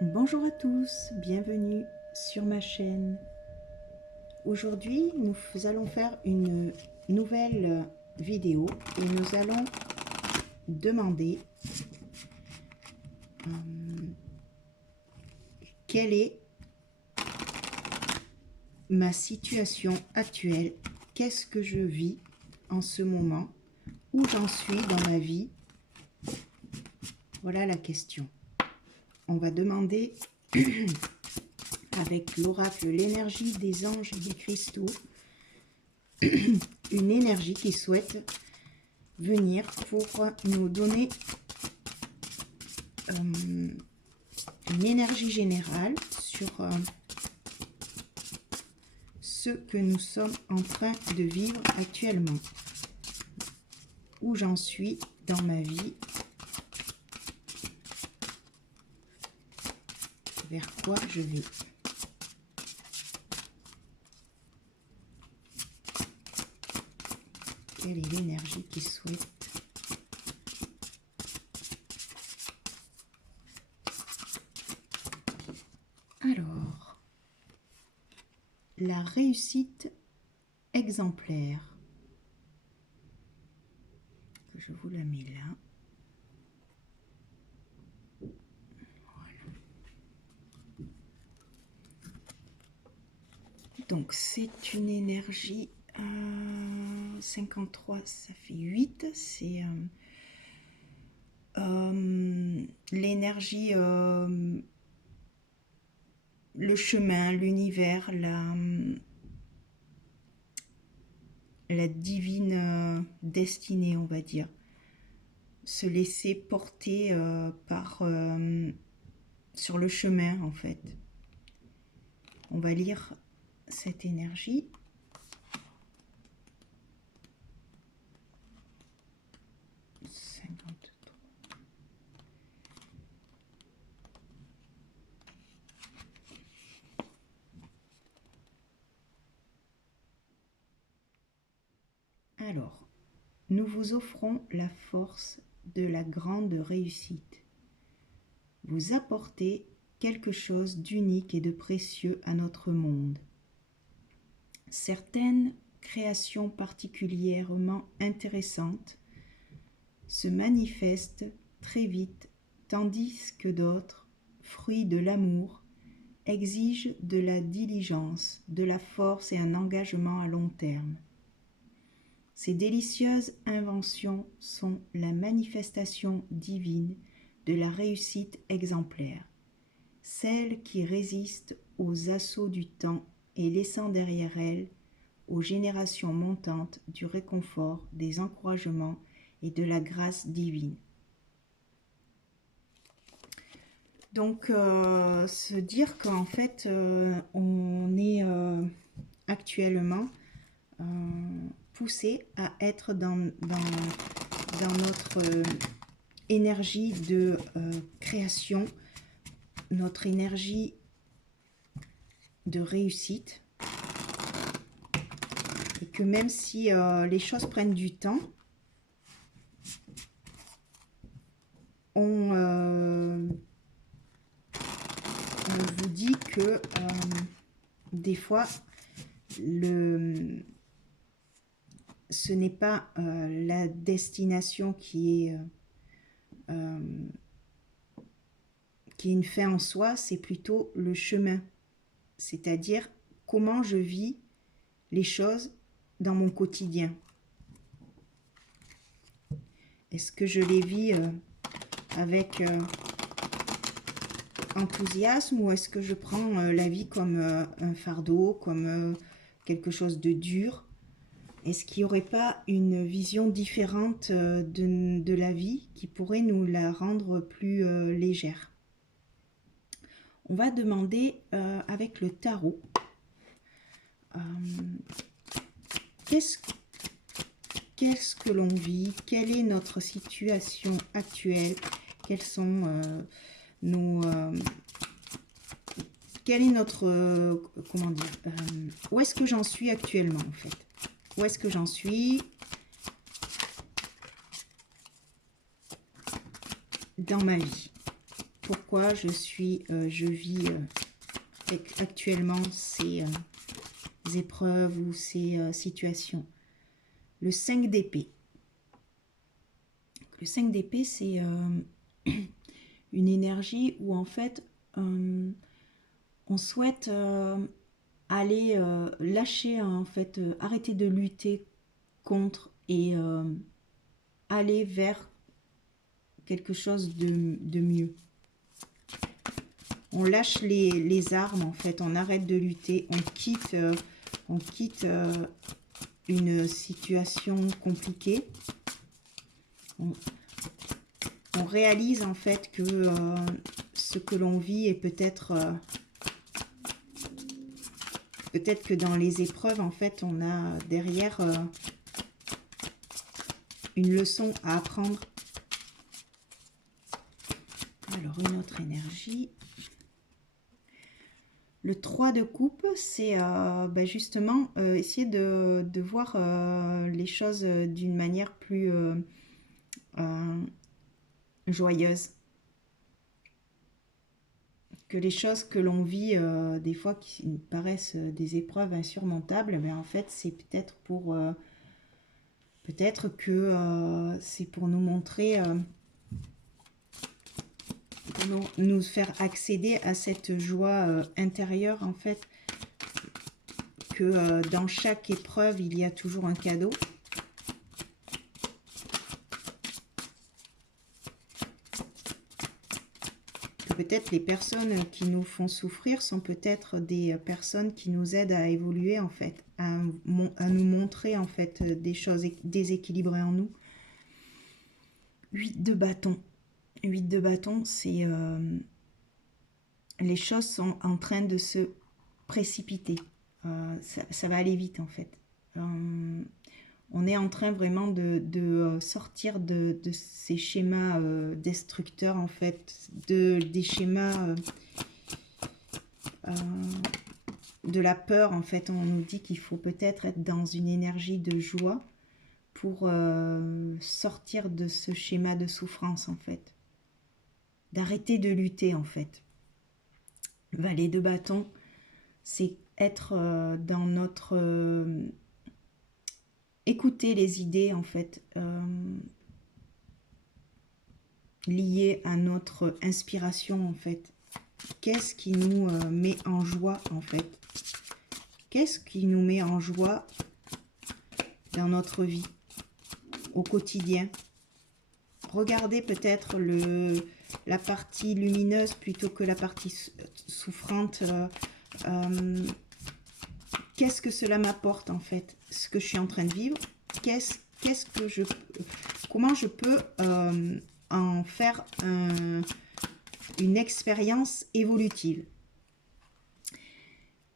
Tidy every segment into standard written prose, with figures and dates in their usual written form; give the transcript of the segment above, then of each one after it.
Bonjour à tous, bienvenue sur ma chaîne. Aujourd'hui, nous allons faire une nouvelle vidéo où nous allons demander quelle est ma situation actuelle, qu'est-ce que je vis en ce moment, où j'en suis dans ma vie. Voilà la question. On va demander avec l'oracle, l'énergie des anges et des cristaux, une énergie qui souhaite venir pour nous donner une énergie générale sur ce que nous sommes en train de vivre actuellement. Où j'en suis dans ma vie, vers quoi je vais. Quelle est l'énergie qui souhaite alors la réussite exemplaire. Je vous la mets là. Voilà. Donc c'est une énergie 53, ça fait 8. C'est l'énergie, le chemin, l'univers, la divine destinée, on va dire. Se laisser porter sur le chemin, en fait. On va lire cette énergie. Alors, nous vous offrons la force de la grande réussite. Vous apportez quelque chose d'unique et de précieux à notre monde. Certaines créations particulièrement intéressantes se manifestent très vite, tandis que d'autres, fruits de l'amour, exigent de la diligence, de la force et un engagement à long terme. Ces délicieuses inventions sont la manifestation divine de la réussite exemplaire, celle qui résiste aux assauts du temps et laissant derrière elle, aux générations montantes, du réconfort, des encouragements et de la grâce divine. Donc, se dire qu'en fait, on est actuellement poussé à être dans notre énergie de création, notre énergie de réussite, et que même si les choses prennent du temps, on vous dit que des fois ce n'est pas la destination qui est une fin en soi, c'est plutôt le chemin, c'est-à-dire comment je vis les choses dans mon quotidien. Est-ce que je les vis avec enthousiasme, ou est-ce que je prends la vie comme un fardeau, comme quelque chose de dur? Est-ce qu'il n'y aurait pas une vision différente de la vie qui pourrait nous la rendre plus légère? On va demander avec le tarot qu'est-ce que l'on vit, quelle est notre situation actuelle, quels sont quel est notre comment dire, où est-ce que j'en suis actuellement en fait, où est-ce que j'en suis dans ma vie. pourquoi je vis actuellement ces épreuves ou ces situations. Le 5 d'épée. Le 5 d'épée, c'est une énergie où en fait on souhaite aller lâcher, en fait, arrêter de lutter contre et aller vers quelque chose de mieux. On lâche les armes, en fait, on arrête de lutter, on quitte une situation compliquée. On réalise en fait que ce que l'on vit est peut-être que dans les épreuves, en fait, on a derrière une leçon à apprendre. Alors, une autre énergie. Le 3 de coupe, c'est justement essayer de voir les choses d'une manière plus joyeuse. Que les choses que l'on vit, des fois, qui paraissent des épreuves insurmontables, mais en fait, c'est peut-être pour... peut-être que c'est pour nous montrer... nous faire accéder à cette joie intérieure, en fait, que dans chaque épreuve, il y a toujours un cadeau. Peut-être les personnes qui nous font souffrir sont peut-être des personnes qui nous aident à évoluer, en fait, à nous montrer, en fait, des choses déséquilibrées en nous. 8 de bâton. 8 de bâton, c'est... les choses sont en train de se précipiter. Ça va aller vite, en fait. On est en train vraiment de sortir de ces schémas destructeurs, en fait, des schémas de la peur, en fait. On nous dit qu'il faut peut-être être dans une énergie de joie pour sortir de ce schéma de souffrance, en fait. D'arrêter de lutter, en fait. Valet de bâton, c'est être dans notre... écouter les idées, en fait, liées à notre inspiration, en fait. Qu'est-ce qui nous met en joie, en fait? Qu'est-ce qui nous met en joie dans notre vie, au quotidien? Regardez peut-être la partie lumineuse plutôt que la partie souffrante. Qu'est-ce que cela m'apporte, en fait, ce que je suis en train de vivre? Comment je peux en faire une expérience évolutive?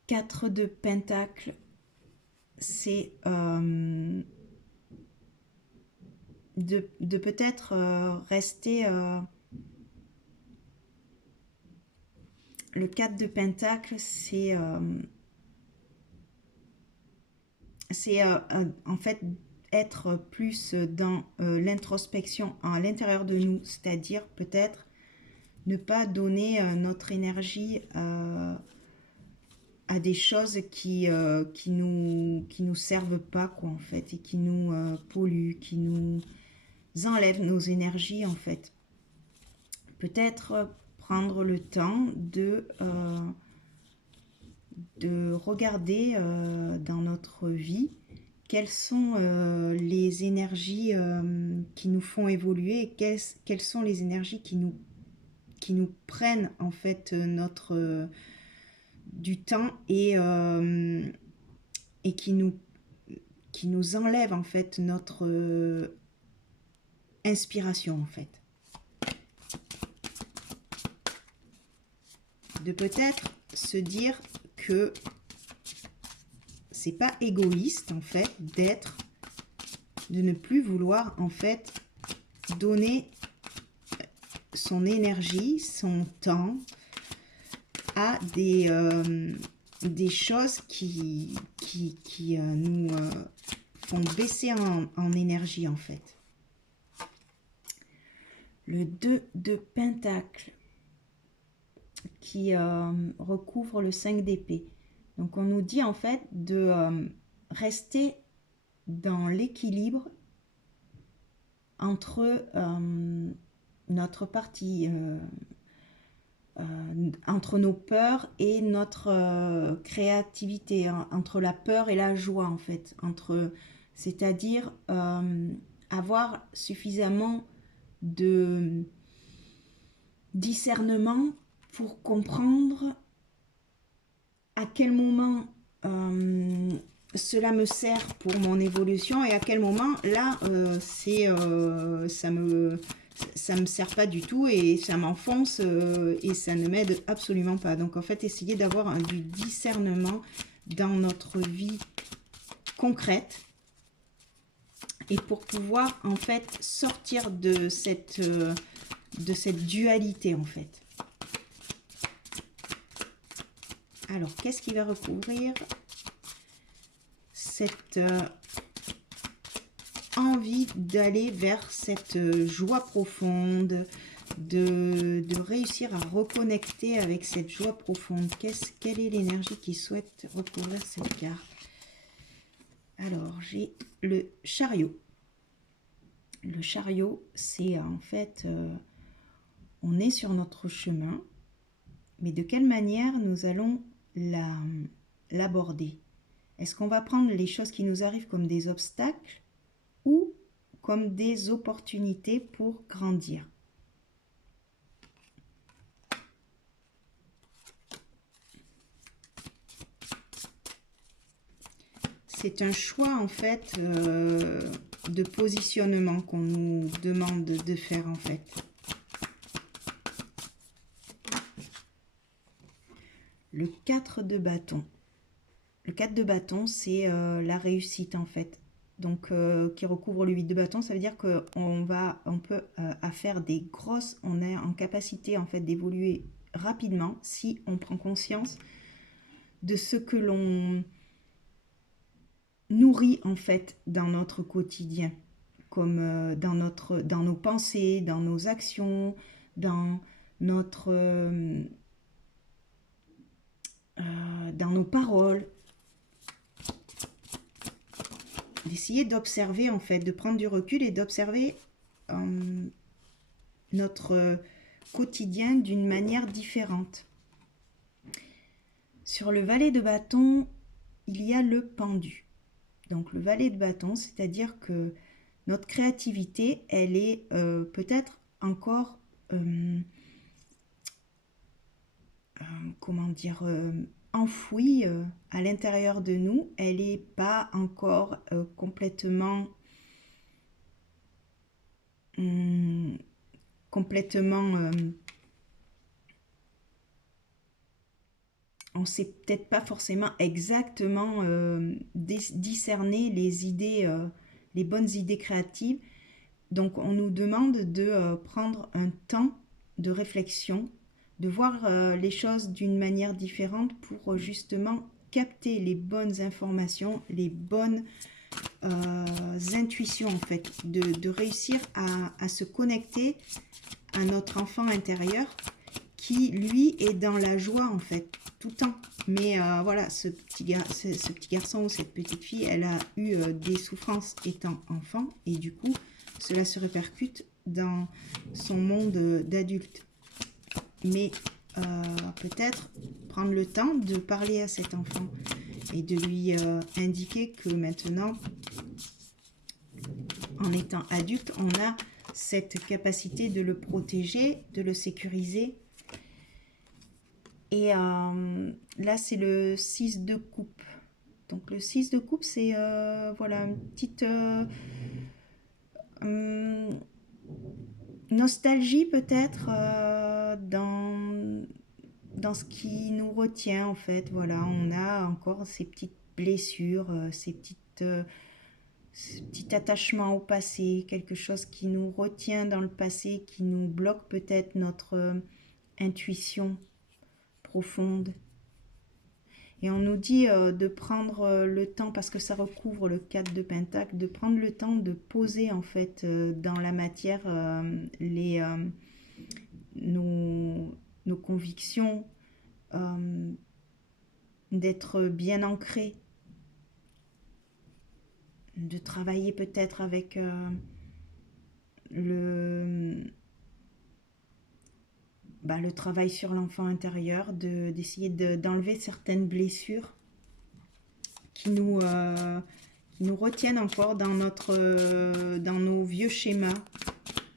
4 de Pentacle, c'est de peut-être rester... le 4 de Pentacle, c'est en fait être plus dans l'introspection à l'intérieur de nous, c'est-à-dire peut-être ne pas donner notre énergie à des choses qui nous servent pas, quoi, en fait, et qui nous polluent, qui nous enlèvent nos énergies, en fait. Peut-être prendre le temps de regarder dans notre vie quelles sont les énergies qui nous font évoluer et quelles sont les énergies qui nous prennent, en fait, du temps et qui nous enlèvent, en fait, notre inspiration, en fait. De peut-être se dire que c'est pas égoïste, en fait, de ne plus vouloir, en fait, donner son énergie, son temps à des choses qui nous font baisser en énergie, en fait. Le 2 de Pentacle. qui recouvre le 5 d'épée. Donc on nous dit en fait de rester dans l'équilibre entre notre partie, entre nos peurs et notre créativité, hein, entre la peur et la joie en fait, c'est-à-dire avoir suffisamment de discernement pour comprendre à quel moment cela me sert pour mon évolution et à quel moment là ça me sert pas du tout et ça m'enfonce et ça ne m'aide absolument pas. Donc en fait, essayer d'avoir du discernement dans notre vie concrète et pour pouvoir en fait sortir de cette dualité en fait. Alors, qu'est-ce qui va recouvrir cette envie d'aller vers cette joie profonde, de réussir à reconnecter avec cette joie profonde? Quelle est l'énergie qui souhaite recouvrir cette carte? Alors, j'ai le chariot. Le chariot, c'est en fait, on est sur notre chemin, mais de quelle manière nous allons l'aborder? Est-ce qu'on va prendre les choses qui nous arrivent comme des obstacles ou comme des opportunités pour grandir? C'est un choix en fait de positionnement qu'on nous demande de faire en fait. Le 4 de bâton. Le 4 de bâton, c'est la réussite en fait. Donc, qui recouvre le 8 de bâton, ça veut dire qu'on peut à faire des grosses, on est en capacité en fait d'évoluer rapidement si on prend conscience de ce que l'on nourrit en fait dans notre quotidien, comme dans nos pensées, dans nos actions, dans dans nos paroles. D'essayer d'observer en fait, de prendre du recul et d'observer notre quotidien d'une manière différente. Sur le valet de bâton, il y a le pendu. Donc le valet de bâton, c'est-à-dire que notre créativité, elle est peut-être encore, comment dire, enfouie à l'intérieur de nous. Elle n'est pas encore complètement on ne sait peut-être pas forcément exactement discerner les idées, les bonnes idées créatives. Donc on nous demande de prendre un temps de réflexion, de voir les choses d'une manière différente pour justement capter les bonnes informations, les bonnes intuitions en fait, de réussir à se connecter à notre enfant intérieur qui lui est dans la joie en fait tout le temps. Mais voilà, ce petit garçon ou cette petite fille, elle a eu des souffrances étant enfant et du coup cela se répercute dans son monde d'adulte. Mais peut-être prendre le temps de parler à cet enfant et de lui indiquer que maintenant, en étant adulte, on a cette capacité de le protéger, de le sécuriser. Et là, c'est le 6 de coupe. Donc le 6 de coupe, c'est voilà, une petite nostalgie peut-être dans ce qui nous retient en fait. Voilà, on a encore ces petites blessures, ces petits attachements au passé, quelque chose qui nous retient dans le passé, qui nous bloque peut-être notre intuition profonde. Et on nous dit de prendre le temps, parce que ça recouvre le 4 de Pentacle, de prendre le temps de poser en fait dans la matière nos nos convictions, d'être bien ancré, de travailler peut-être avec le travail sur l'enfant intérieur, d'essayer d'enlever certaines blessures qui nous retiennent encore dans nos vieux schémas,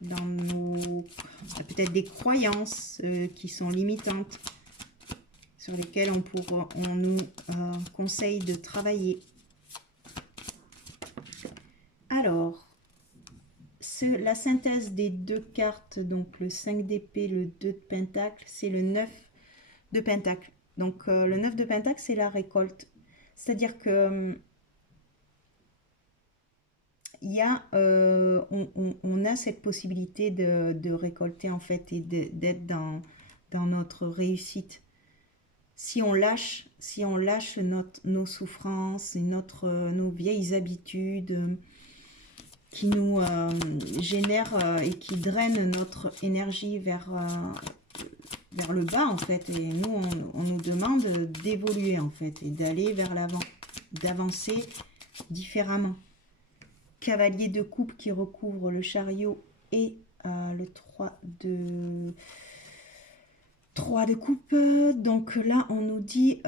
dans peut-être des croyances qui sont limitantes, sur lesquelles on nous conseille de travailler. Alors, la synthèse des deux cartes, donc le 5 d'épée, le 2 de pentacle, c'est le 9 de pentacle. Donc le 9 de pentacle, c'est la récolte. C'est-à-dire que on a cette possibilité de récolter en fait et d'être dans notre réussite. Si on lâche nos souffrances et nos vieilles habitudes qui nous génèrent et qui drainent notre énergie vers le bas en fait, et nous on nous demande d'évoluer en fait et d'aller vers l'avant, d'avancer différemment. Cavalier de coupe qui recouvre le chariot et le 3 de coupe. Donc là on nous dit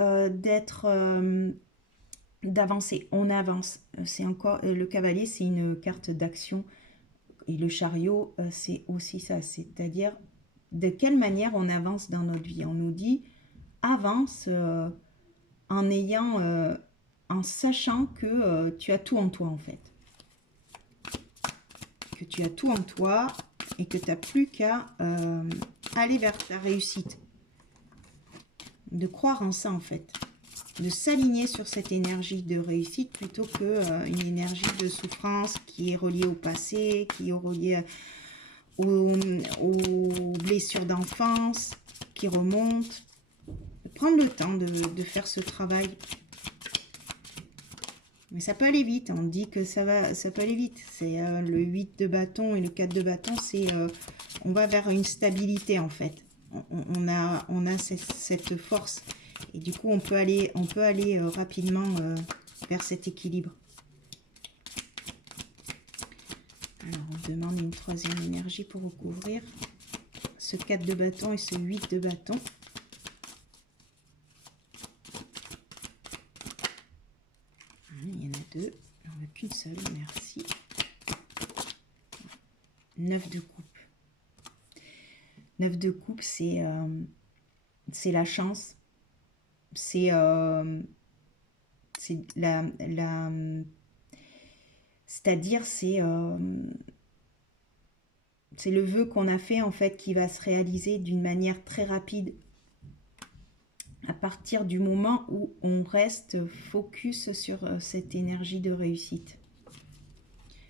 d'avancer, on avance. C'est encore le cavalier, c'est une carte d'action, et le chariot c'est aussi ça, c'est-à-dire de quelle manière on avance dans notre vie. On nous dit avance en sachant que tu as tout en toi en fait. Que tu as tout en toi et que tu n'as plus qu'à aller vers ta réussite. De croire en ça en fait. De s'aligner sur cette énergie de réussite plutôt qu'une énergie de souffrance qui est reliée au passé, qui est reliée aux blessures d'enfance, qui remontent. Prendre le temps de faire ce travail. Mais ça peut aller vite, on dit que ça peut aller vite. C'est le 8 de bâton et le 4 de bâton, c'est on va vers une stabilité en fait. On a cette force. Et du coup, on peut aller rapidement vers cet équilibre. Alors, on demande une troisième énergie pour recouvrir ce 4 de bâton et ce 8 de bâton. Il y en a deux, il n'y en a qu'une seule, merci. 9 de coupe. 9 de coupe, c'est la chance. C'est c'est-à-dire c'est le vœu qu'on a fait en fait qui va se réaliser d'une manière très rapide à partir du moment où on reste focus sur cette énergie de réussite.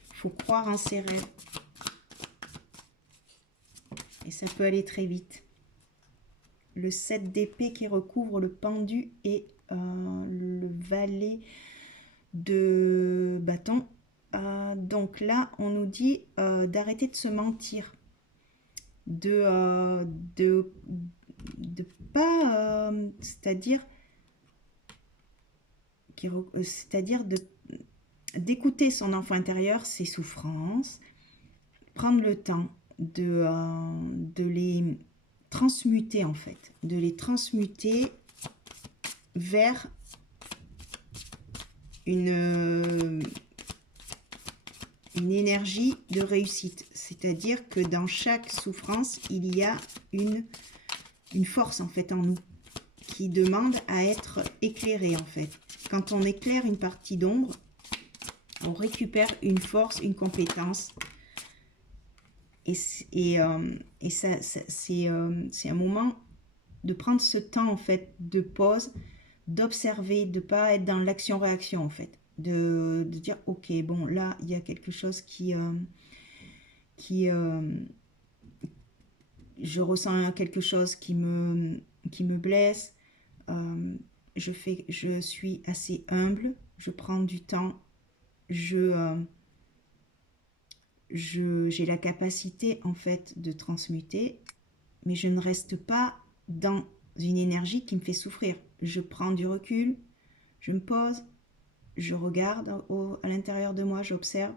Il faut croire en ses rêves et ça peut aller très vite. Le 7 d'épée qui recouvre le pendu et le valet de bâton. Donc là, on nous dit d'arrêter de se mentir, de pas, c'est-à-dire d'écouter son enfant intérieur, ses souffrances, prendre le temps de les transmuter en fait, de les transmuter vers une énergie de réussite. C'est-à-dire que dans chaque souffrance, il y a une force en fait en nous qui demande à être éclairée en fait. Quand on éclaire une partie d'ombre, on récupère une force, une compétence. Et c'est un moment de prendre ce temps en fait de pause, d'observer, de ne pas être dans l'action-réaction en fait. De dire ok, bon là il y a quelque chose je ressens quelque chose qui me blesse, je suis assez humble, je prends du temps, j'ai la capacité en fait de transmuter, mais je ne reste pas dans une énergie qui me fait souffrir. Je prends du recul, je me pose, je regarde à l'intérieur de moi, j'observe,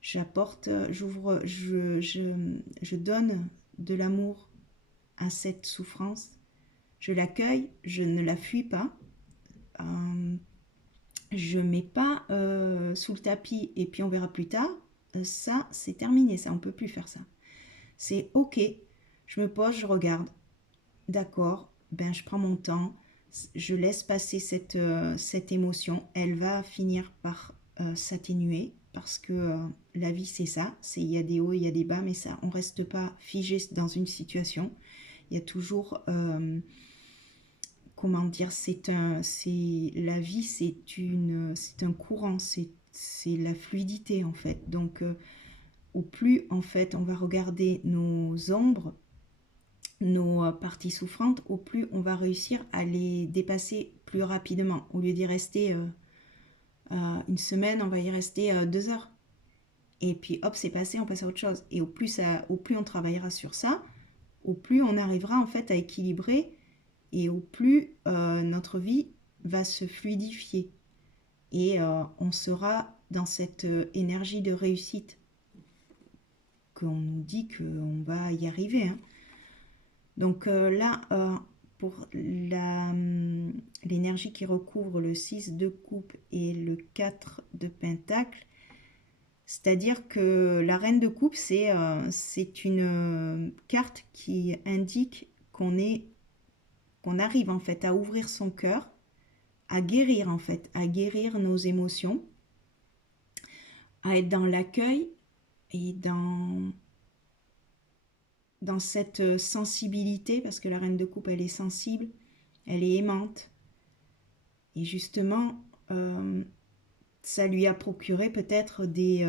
j'apporte, j'ouvre, je donne de l'amour à cette souffrance, je l'accueille, je ne la fuis pas, je ne mets pas sous le tapis et puis on verra plus tard. Ça, c'est terminé, ça, on ne peut plus faire ça. C'est ok, je me pose, je regarde, d'accord, ben je prends mon temps, je laisse passer cette émotion, elle va finir par s'atténuer parce que la vie c'est ça, il y a des hauts, il y a des bas, mais ça, on ne reste pas figé dans une situation, il y a toujours, comment dire, la vie c'est un courant, c'est la fluidité en fait, donc au plus en fait on va regarder nos ombres, nos parties souffrantes, au plus on va réussir à les dépasser plus rapidement. Au lieu d'y rester une semaine, on va y rester 2 heures. Et puis hop, c'est passé, on passe à autre chose. Et au plus on travaillera sur ça, au plus on arrivera en fait à équilibrer et au plus notre vie va se fluidifier. Et on sera dans cette énergie de réussite qu'on nous dit qu'on va y arriver. Hein. Donc là, pour l'énergie qui recouvre le 6 de coupe et le 4 de pentacle, c'est-à-dire que la reine de coupe, c'est une carte qui indique qu'on arrive en fait à ouvrir son cœur, à guérir en fait, à guérir nos émotions, à être dans l'accueil et dans cette sensibilité, parce que la reine de coupe, elle est sensible, elle est aimante. Et justement, ça lui a procuré peut-être des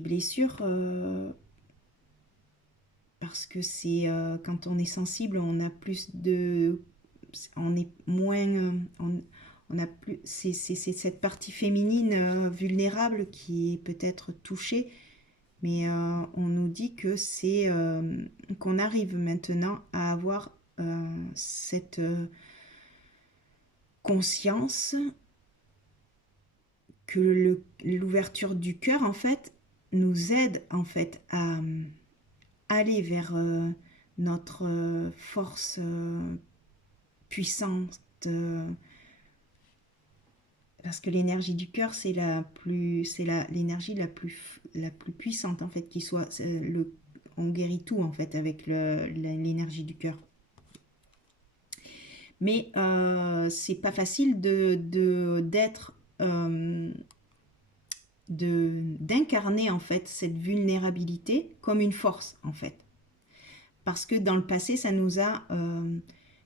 blessures, parce que c'est quand on est sensible, on a plus de... On est moins... on a plus, c'est cette partie féminine vulnérable qui est peut-être touchée, mais on nous dit que c'est qu'on arrive maintenant à avoir cette conscience que l'ouverture du cœur en fait nous aide en fait à aller vers notre force puissante, parce que l'énergie du cœur c'est l'énergie la plus puissante en fait qui soit. On guérit tout en fait avec l'énergie du cœur. Mais c'est pas facile d'être d'incarner en fait cette vulnérabilité comme une force en fait, parce que dans le passé ça nous a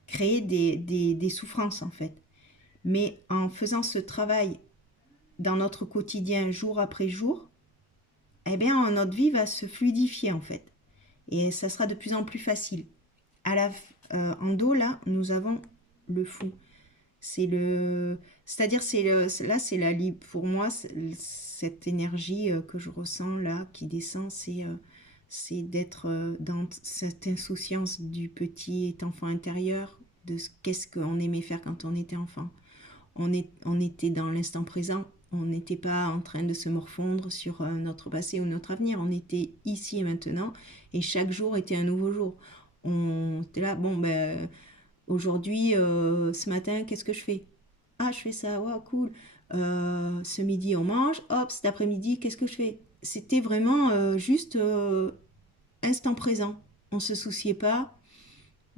créé des souffrances en fait, mais en faisant ce travail dans notre quotidien jour après jour, eh bien notre vie va se fluidifier en fait et ça sera de plus en plus facile. En dos là nous avons le fou. C'est-à-dire là c'est pour moi cette énergie que je ressens là qui descend, c'est d'être dans cette insouciance du petit enfant intérieur, de qu'est-ce qu'on aimait faire quand on était enfant. On était dans l'instant présent, on n'était pas en train de se morfondre sur notre passé ou notre avenir, on était ici et maintenant et chaque jour était un nouveau jour. On était là, bon ben aujourd'hui, ce matin, qu'est-ce que je fais? Ah, je fais ça, wow, cool. Ce midi, on mange. Hop, cet après-midi, qu'est-ce que je fais? C'était vraiment juste instant présent. On ne se souciait pas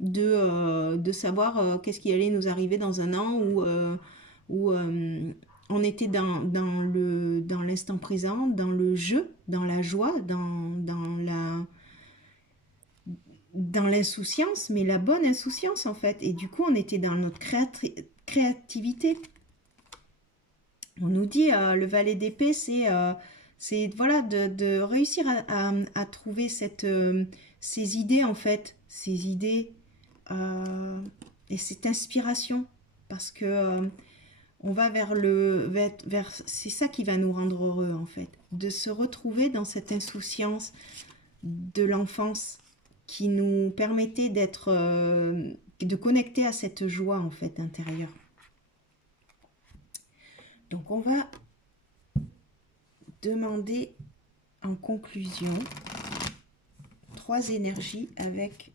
de savoir qu'est-ce qui allait nous arriver dans un an ou on était dans l'instant présent, dans le jeu, dans la joie, dans l'insouciance, mais la bonne insouciance en fait. Et du coup, on était dans notre créativité. On nous dit, le valet d'épée, c'est voilà, de réussir à trouver ces idées en fait, ces idées et cette inspiration. Parce que on va c'est ça qui va nous rendre heureux en fait. De se retrouver dans cette insouciance de l'enfance qui nous permettait de connecter à cette joie en fait intérieure. Donc on va demander en conclusion 3 énergies avec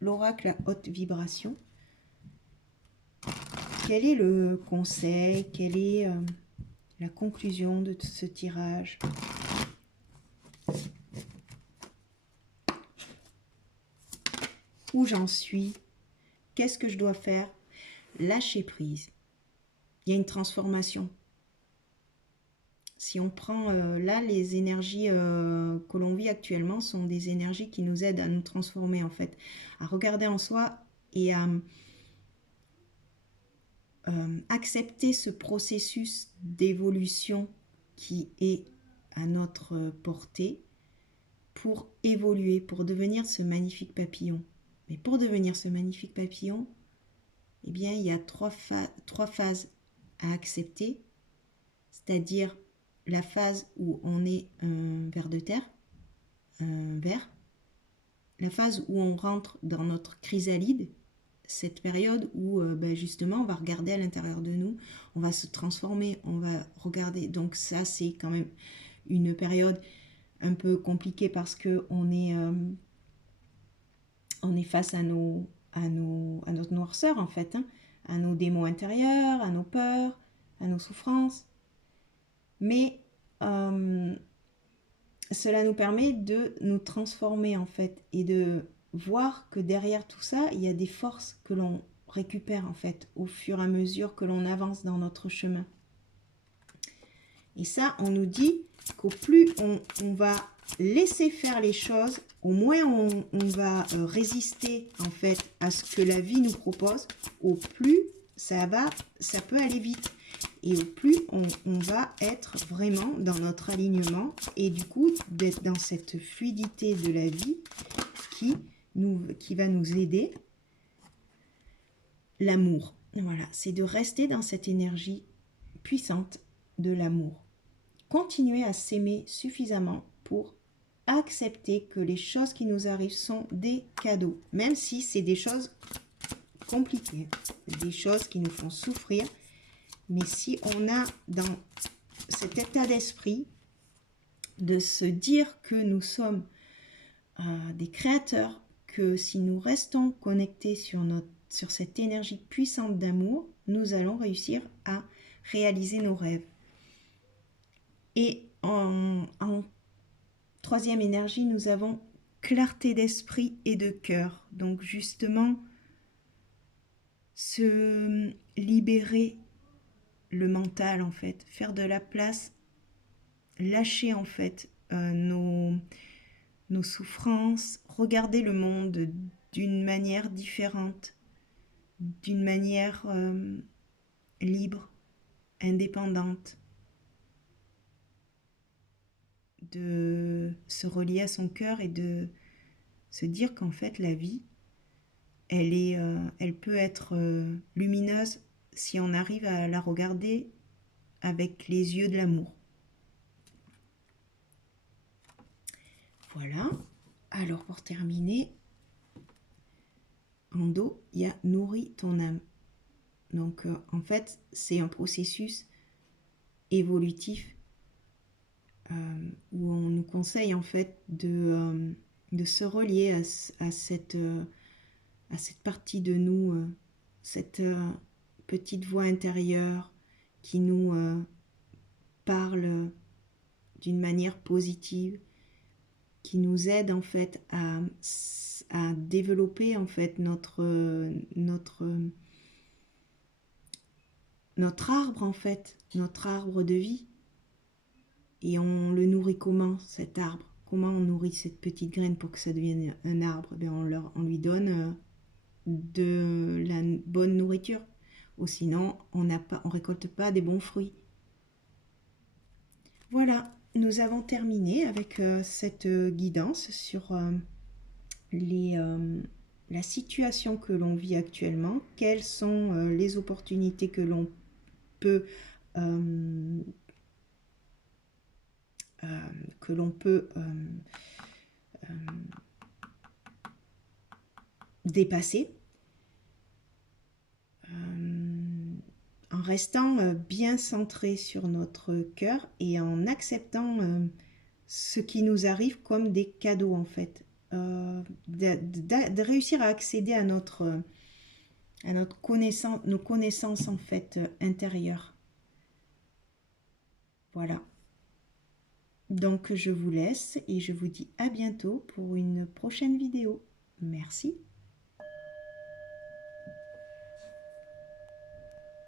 l'oracle à haute vibration. Quel est le conseil? Quelle est la conclusion de ce tirage? Où j'en suis? Qu'est-ce que je dois faire? Lâcher prise. Il y a une transformation. Si on prend là, les énergies que l'on vit actuellement sont des énergies qui nous aident à nous transformer en fait, à regarder en soi et à accepter ce processus d'évolution qui est à notre portée pour évoluer, pour devenir ce magnifique papillon. Mais pour devenir ce magnifique papillon, eh bien, il y a trois phases à accepter, c'est-à-dire la phase où on est un ver de terre, un ver, la phase où on rentre dans notre chrysalide, cette période où justement on va regarder à l'intérieur de nous, on va se transformer, on va regarder. Donc ça c'est quand même une période un peu compliquée parce que on est face à notre noirceur en fait, hein, à nos démons intérieurs, à nos peurs, à nos souffrances. Mais cela nous permet de nous transformer en fait et de voir que derrière tout ça, il y a des forces que l'on récupère en fait au fur et à mesure que l'on avance dans notre chemin. Et ça, on nous dit qu'au plus on va laisser faire les choses, au moins on va résister en fait à ce que la vie nous propose, au plus ça peut aller vite. Et au plus on va être vraiment dans notre alignement et du coup d'être dans cette fluidité de la vie qui va nous aider. L'amour, voilà, c'est de rester dans cette énergie puissante de l'amour. Continuer à s'aimer suffisamment pour accepter que les choses qui nous arrivent sont des cadeaux, même si c'est des choses compliquées, des choses qui nous font souffrir. Mais si on a dans cet état d'esprit de se dire que nous sommes des créateurs, que si nous restons connectés sur cette énergie puissante d'amour, nous allons réussir à réaliser nos rêves. Et en troisième énergie, nous avons clarté d'esprit et de cœur. Donc justement, se libérer le mental en fait, faire de la place, lâcher en fait nos souffrances, regarder le monde d'une manière différente, d'une manière libre, indépendante, de se relier à son cœur et de se dire qu'en fait la vie, elle peut être lumineuse si on arrive à la regarder avec les yeux de l'amour. Voilà. Alors pour terminer, en dos, il y a nourris ton âme. Donc en fait, c'est un processus évolutif où on nous conseille en fait de se relier à cette partie de nous, cette petite voix intérieure qui nous parle d'une manière positive, qui nous aide en fait à développer en fait notre arbre en fait, notre arbre de vie. Et on le nourrit comment cet arbre? Comment on nourrit cette petite graine pour que ça devienne un arbre? On lui donne de la bonne nourriture. Ou sinon, on récolte pas des bons fruits. Voilà, nous avons terminé avec cette guidance sur la situation que l'on vit actuellement, quelles sont les opportunités que l'on peut dépasser, en restant bien centré sur notre cœur et en acceptant ce qui nous arrive comme des cadeaux en fait. De réussir à accéder à notre connaissance, nos connaissances en fait intérieures. Voilà. Donc je vous laisse et je vous dis à bientôt pour une prochaine vidéo. Merci.